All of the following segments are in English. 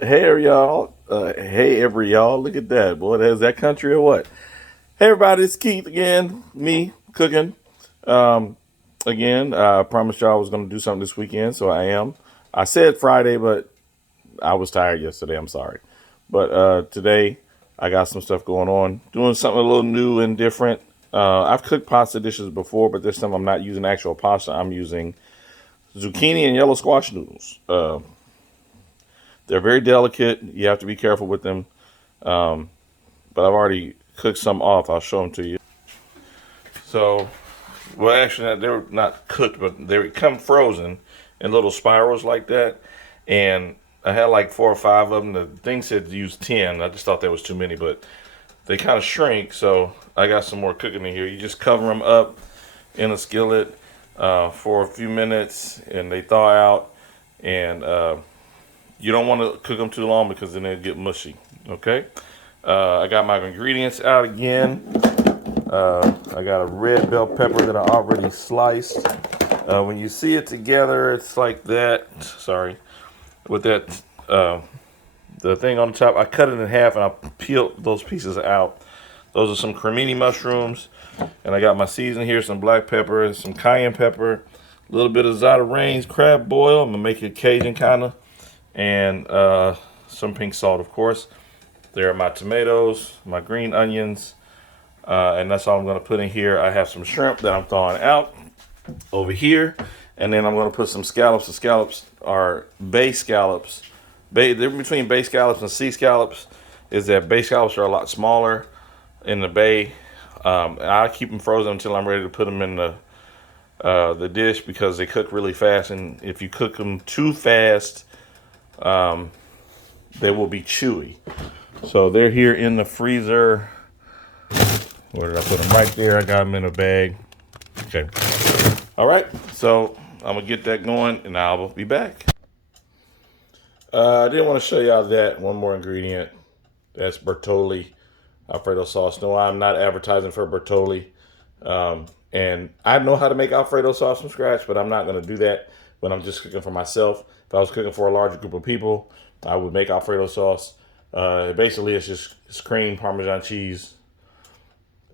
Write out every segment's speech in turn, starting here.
Hey y'all. Hey every y'all. Look at that. Boy, is that country or what? Hey everybody, it's Keith again. Me cooking. Um Again, I promised y'all I was gonna do something this weekend, so I am. I said Friday, but I was tired yesterday. I'm sorry. But today I got some stuff going on. Doing something a little new and different. I've cooked pasta dishes before, but this time I'm not using actual pasta. I'm using zucchini and yellow squash noodles. They're very delicate. You have to be careful with them. Um, but I've already cooked some off. I'll show them to you. So, well, actually, they were not cooked, but they come frozen in little spirals like that. And I had like 4 or 5 of them. The thing said to use 10. I just thought that was too many, but they kind of shrink. So I got some more cooking in here. You just cover them up in a skillet for a few minutes, and they thaw out. And you don't want to cook them too long because then they get mushy. Okay. I got my ingredients out again. I got a red bell pepper that I already sliced. When you see it together, it's like that. Sorry, with that the thing on the top. I cut it in half and I peeled those pieces out. Those are some crimini mushrooms, and I got my seasoning here: some black pepper, some cayenne pepper, a little bit of Zata Range crab boil. I'm gonna make it Cajun kind of, and some pink salt, of course. There are my tomatoes, my green onions, and that's all I'm going to put in here. I have some shrimp that I'm thawing out over here, and then I'm going to put some scallops. The scallops are bay scallops. The difference between bay scallops and sea scallops is that bay scallops are a lot smaller in the bay. I keep them frozen until I'm ready to put them in the dish because they cook really fast, and if you cook them too fast, they will be chewy. So they're here in the freezer. Where did I put them? Right there. I got them in a bag. Okay. All right. So I'm going to get that going and I'll be back. I did want to show y'all that one more ingredient. That's Bertolli Alfredo sauce. No, I'm not advertising for Bertolli. And I know how to make Alfredo sauce from scratch, but I'm not going to do that when I'm just cooking for myself. If I was cooking for a larger group of people, I would make Alfredo sauce. Basically, it's cream, Parmesan cheese.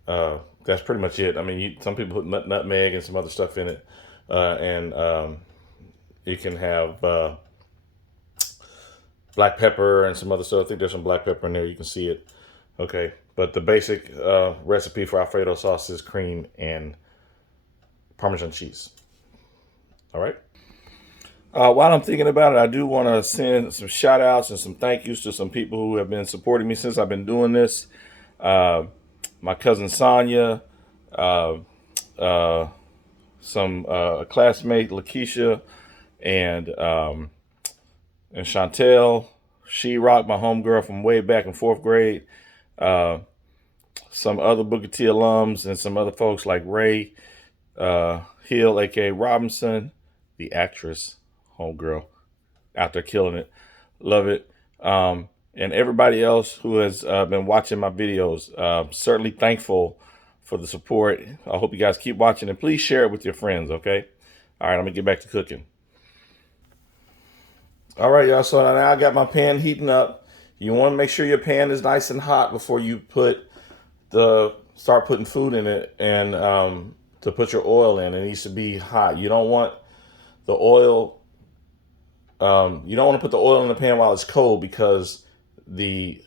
That's pretty much it. I mean, some people put nutmeg and some other stuff in it, and you can have black pepper and some other stuff. I think there's some black pepper in there. You can see it. Okay, but the basic recipe for Alfredo sauce is cream and Parmesan cheese. All right. While I'm thinking about it, I do want to send some shout outs and some thank yous to some people who have been supporting me since I've been doing this. My cousin Sonia, uh, uh, some a classmate Lakeisha, and Chantel. She rocked, my homegirl from way back in 4th grade. Uh, some other Booker T alums and some other folks like Ray Hill, aka Robinson, the actress, homegirl, out there killing it. Love it. And everybody else who has been watching my videos. Certainly thankful for the support. I hope you guys keep watching and please share it with your friends, okay? All right, I'm gonna get back to cooking. All right, y'all. So now I got my pan heating up. You want to make sure your pan is nice and hot before you start putting food in it, and to put your oil in. It needs to be hot. You don't want the oil. You don't want to put the oil in the pan while it's cold because the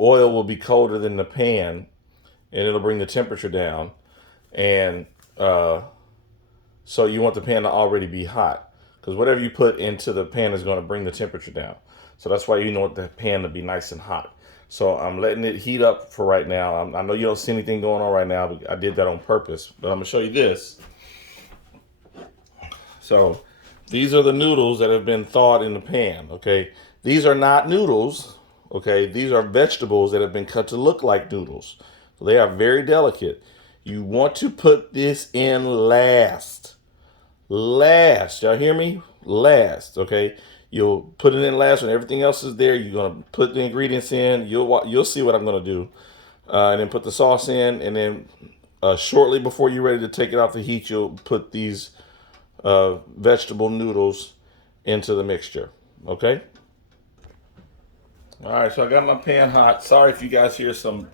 oil will be colder than the pan, and it'll bring the temperature down. And so you want the pan to already be hot because whatever you put into the pan is going to bring the temperature down. So that's why you want the pan to be nice and hot. So I'm letting it heat up for right now. I know you don't see anything going on right now, but I did that on purpose. But I'm going to show you this. So these are the noodles that have been thawed in the pan, okay? These are not noodles, okay? These are vegetables that have been cut to look like noodles. So they are very delicate. You want to put this in last. Last. Y'all hear me? Last, okay? You'll put it in last when everything else is there. You're going to put the ingredients in. You'll see what I'm going to do. And then put the sauce in, and then shortly before you're ready to take it off the heat, you'll put these vegetable noodles into the mixture. Okay? All right, so I got my pan hot. Sorry if you guys hear some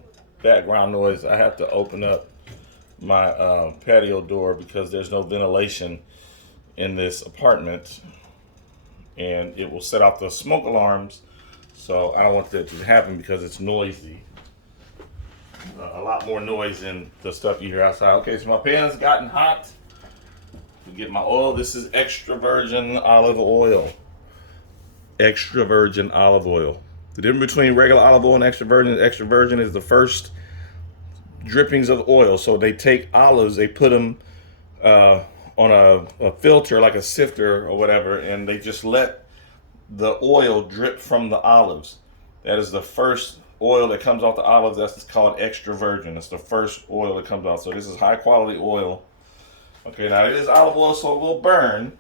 background noise. I have to open up my patio door because there's no ventilation in this apartment, and it will set off the smoke alarms. So I don't want that to happen because it's noisy. A lot more noise than the stuff you hear outside. Okay, so my pan's gotten hot. To get my oil, this is extra virgin olive oil. Extra virgin olive oil. The difference between regular olive oil and extra virgin is the first drippings of oil. So they take olives, they put them on a filter, like a sifter or whatever, and they just let the oil drip from the olives. That is the first oil that comes off the olives. That's called extra virgin. It's the first oil that comes out. So this is high quality oil. Okay, now it is olive oil, so it will burn.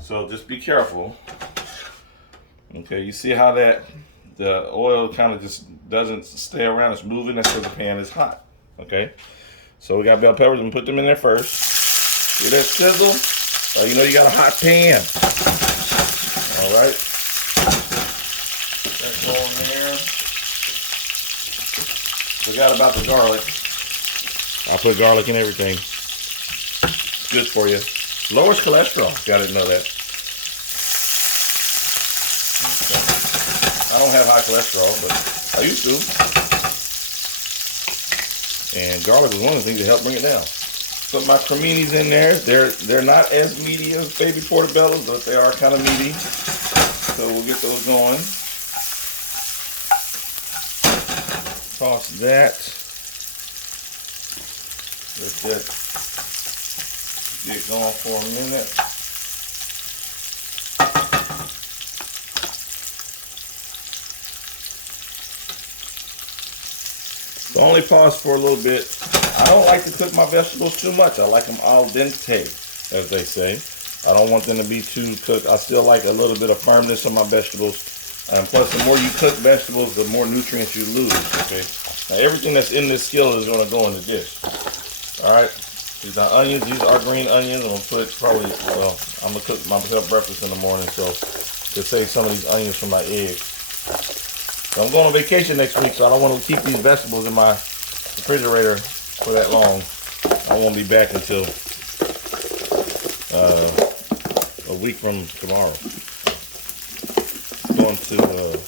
So just be careful. Okay, you see how that the oil kind of just doesn't stay around, it's moving, that's because the pan is hot. Okay, so we got bell peppers and put them in there first. See that sizzle? So you know you got a hot pan. All right, that's going there. Forgot about the garlic. I put garlic in everything. Good for you. Lowers cholesterol. Gotta know that. I don't have high cholesterol, but I used to. And garlic was one of the things that helped bring it down. Put my criminis in there. They're not as meaty as baby portobellos, but they are kind of meaty. So we'll get those going. Toss that. Let that get going for a minute. So only pause for a little bit. I don't like to cook my vegetables too much. I like them al dente, as they say. I don't want them to be too cooked. I still like a little bit of firmness on my vegetables. And plus, the more you cook vegetables, the more nutrients you lose, okay? Now, everything that's in this skillet is going to go in the dish. All right? These are onions. These are green onions. I'm going to put probably, well, I'm going to cook myself breakfast in the morning, so to save some of these onions from my eggs. So I'm going on vacation next week, so I don't want to keep these vegetables in my refrigerator for that long. I won't be back until a week from tomorrow. Going to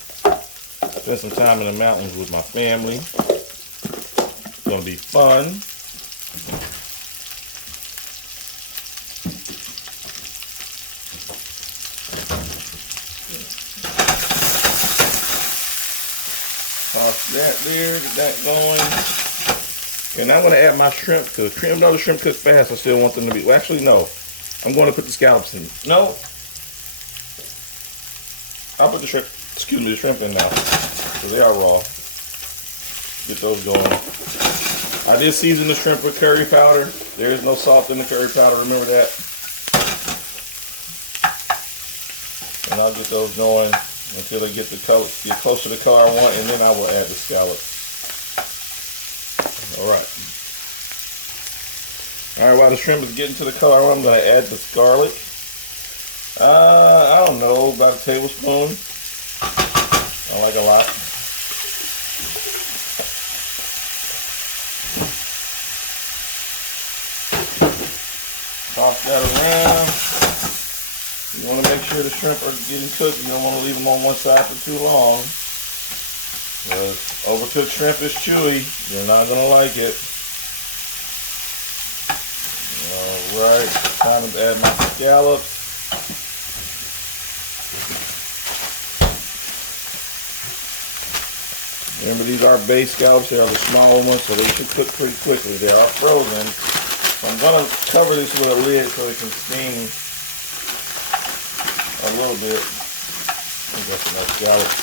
spend some time in the mountains with my family. It's going to be fun. Toss that there, get that going. And I'm going to add my shrimp, because even though the shrimp cook fast, I still want them to be, well, actually, no. I'm going to put the scallops in. No. I'll put the shrimp, the shrimp in now, because they are raw. Get those going. I did season the shrimp with curry powder. There is no salt in the curry powder, remember that. And I'll get those going until they get the color, get close to the color I want, and then I will add the scallops. All right. All right, while the shrimp is getting to the color I want, I'm going to add the garlic. I don't know, about a tablespoon. I like a lot. Toss that around. You want to make sure the shrimp are getting cooked. You don't want to leave them on one side for too long. Because overcooked shrimp is chewy. You're not going to like it. Alright, time to add my scallops. Remember, these are bay scallops. They are the smaller ones, so they should cook pretty quickly. They are frozen. So I'm going to cover this with a lid so it can steam a little bit. I think that's enough scallops.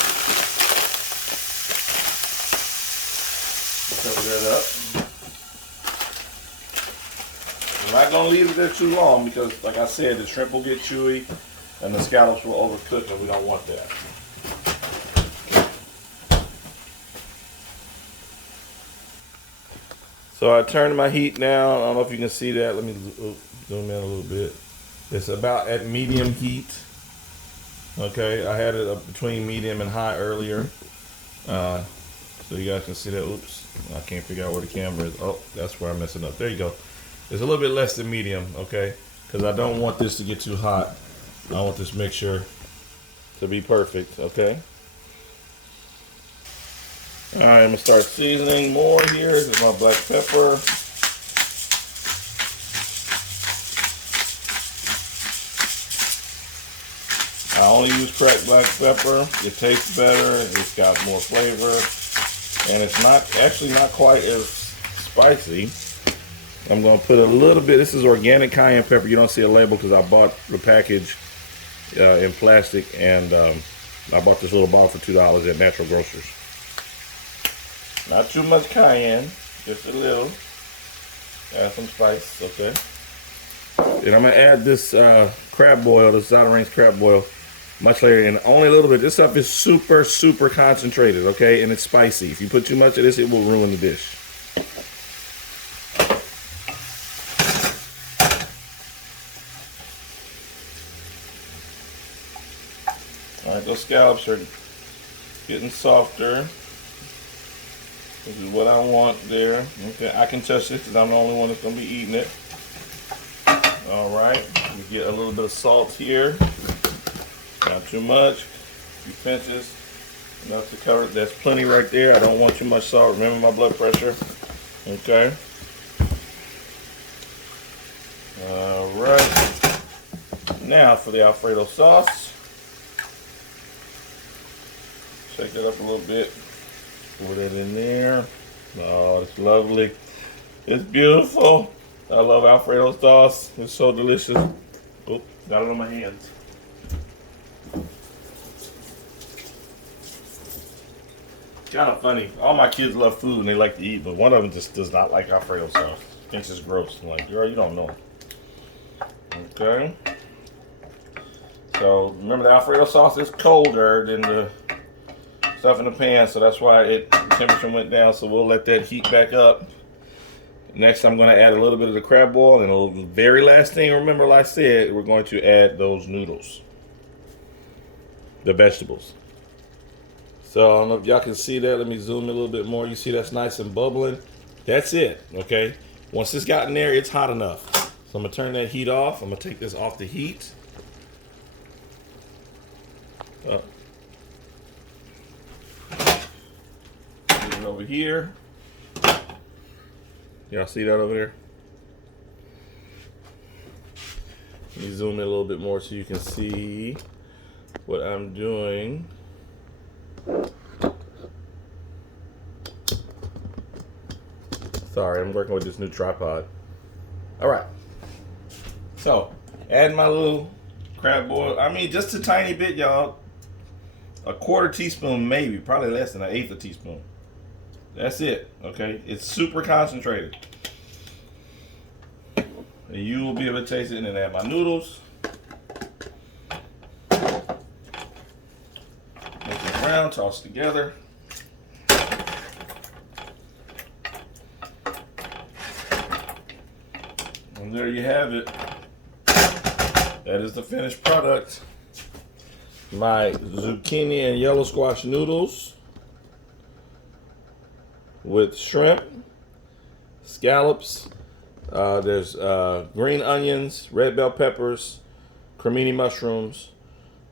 Cover that up. I'm not going to leave it there too long because, like I said, the shrimp will get chewy and the scallops will overcook, and we don't want that. So I turned my heat down. I don't know if you can see that. Let me zoom in a little bit. It's about at medium heat. Okay, I had it up between medium and high earlier. So you guys can see that. Oops, I can't figure out where the camera is. Oh, that's where I'm messing up. There you go. It's a little bit less than medium, okay? Because I don't want this to get too hot. I want this mixture to be perfect, okay? All right, I'm gonna start seasoning more here. This is my black pepper. I only use cracked black pepper. It tastes better. It's got more flavor, and it's not quite as spicy. I'm gonna put a little bit. This is organic cayenne pepper. You don't see a label because I bought the package in plastic, and I bought this little bottle for $2 at Natural Grocers. Not too much cayenne, just a little. Add some spice, okay. And I'm gonna add this crab boil, this Outer Range crab boil, much later, and only a little bit. This stuff is super, super concentrated, okay, and it's spicy. If you put too much of this, it will ruin the dish. All right, those scallops are getting softer. This is what I want there. Okay, I can touch this because I'm the only one that's gonna be eating it. All right, we get a little bit of salt here. Not too much. A few pinches, enough to cover it. That's plenty right there. I don't want too much salt. Remember my blood pressure. Okay. All right. Now for the Alfredo sauce. Shake it up a little bit. Put it in there. Oh, it's lovely. It's beautiful. I love Alfredo sauce. It's so delicious. Oh, got it on my hands. Kind of funny. All my kids love food and they like to eat, but one of them just does not like Alfredo sauce. Thinks it's gross. I'm like, girl, you don't know. Okay. So remember, the Alfredo sauce is colder than the stuff in the pan, so that's why the temperature went down. So we'll let that heat back up. Next, I'm going to add a little bit of the crab boil, and the very last thing, remember, like I said, we're going to add those noodles, the vegetables. So I don't know if y'all can see that. Let me zoom in a little bit more. You see that's nice and bubbling. That's it, okay? Once it's gotten there, it's hot enough. So I'm going to turn that heat off. I'm going to take this off the heat. Put it over here. Y'all see that over there? Let me zoom in a little bit more so you can see what I'm doing. Sorry, I'm working with this new tripod. All right. So, add my little crab boil. I mean, just a tiny bit, y'all. A quarter teaspoon, maybe. Probably less than an eighth a teaspoon. That's it, okay? It's super concentrated. And you will be able to taste it, and then add my noodles. Mix it around, toss it together. And there you have it. That is the finished product. My zucchini and yellow squash noodles with shrimp, scallops, there's green onions, red bell peppers, crimini mushrooms,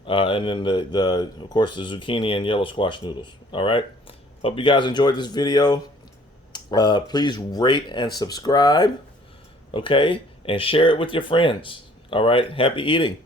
and then of course the zucchini and yellow squash noodles. All right. Hope you guys enjoyed this video. Please rate and subscribe, okay, and share it with your friends. All right. Happy eating.